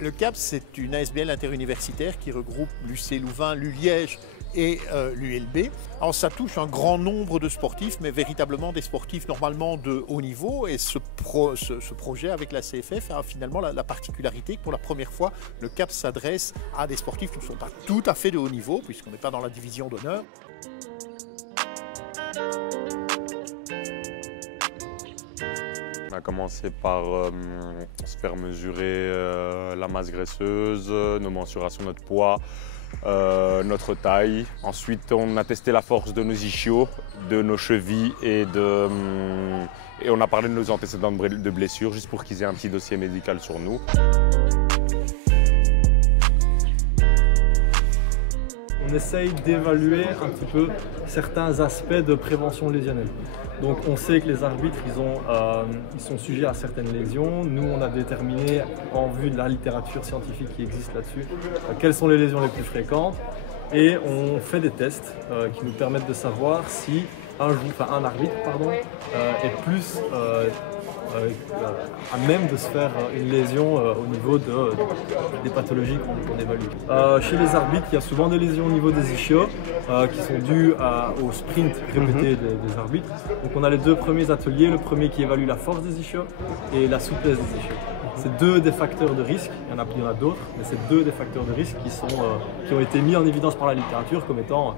Le CAPS, c'est une ASBL interuniversitaire qui regroupe l'UC Louvain, l'ULiège et l'ULB. Alors ça touche un grand nombre de sportifs, mais véritablement des sportifs normalement de haut niveau. Et ce projet avec la CFF a finalement la particularité que pour la première fois, le CAPS s'adresse à des sportifs qui ne sont pas tout à fait de haut niveau, puisqu'on n'est pas dans la division d'honneur. On a commencé par se faire mesurer la masse graisseuse, nos mensurations, notre poids, notre taille. Ensuite, on a testé la force de nos ischios, de nos chevilles et on a parlé de nos antécédents de blessures, juste pour qu'ils aient un petit dossier médical sur nous. On essaye d'évaluer un petit peu certains aspects de prévention lésionnelle. Donc on sait que les arbitres, ils sont sujets à certaines lésions. Nous, on a déterminé, en vue de la littérature scientifique qui existe là-dessus, quelles sont les lésions les plus fréquentes. Et on fait des tests qui nous permettent de savoir si un arbitre est plus à même de se faire une lésion au niveau des pathologies qu'on évalue. Chez les arbitres, il y a souvent des lésions au niveau des ischios qui sont dues au sprint répété des arbitres. Donc on a les deux premiers ateliers, le premier qui évalue la force des ischios et la souplesse des ischios. C'est deux des facteurs de risque, il y en a d'autres, mais c'est deux des facteurs de risque qui ont été mis en évidence par la littérature comme étant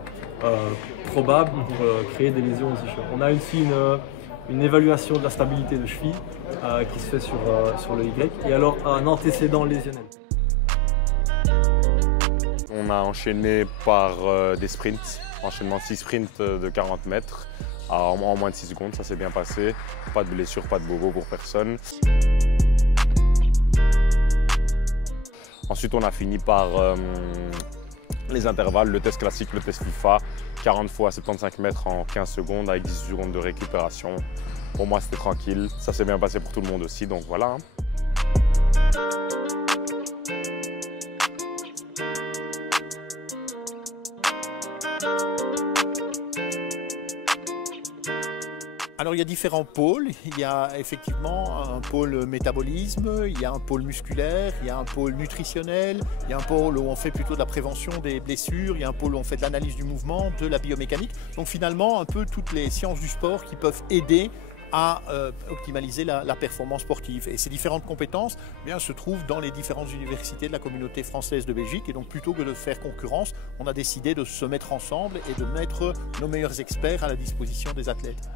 probables pour créer des lésions aux ischios. On a aussi une évaluation de la stabilité de cheville qui se fait sur le Y et alors un antécédent lésionnel. On a enchaîné par des sprints, enchaînement de 6 sprints de 40 mètres en moins de 6 secondes, ça s'est bien passé. Pas de blessure, pas de bobo pour personne. Ensuite, on a fini par les intervalles, le test classique, le test FIFA, 40 fois 75 mètres en 15 secondes avec 10 secondes de récupération. Pour moi, c'était tranquille. Ça s'est bien passé pour tout le monde aussi, donc voilà. Alors il y a différents pôles, il y a effectivement un pôle métabolisme, il y a un pôle musculaire, il y a un pôle nutritionnel, il y a un pôle où on fait plutôt de la prévention des blessures, il y a un pôle où on fait de l'analyse du mouvement, de la biomécanique. Donc finalement un peu toutes les sciences du sport qui peuvent aider à optimaliser la performance sportive. Et ces différentes compétences se trouvent dans les différentes universités de la communauté française de Belgique. Et donc plutôt que de faire concurrence, on a décidé de se mettre ensemble et de mettre nos meilleurs experts à la disposition des athlètes.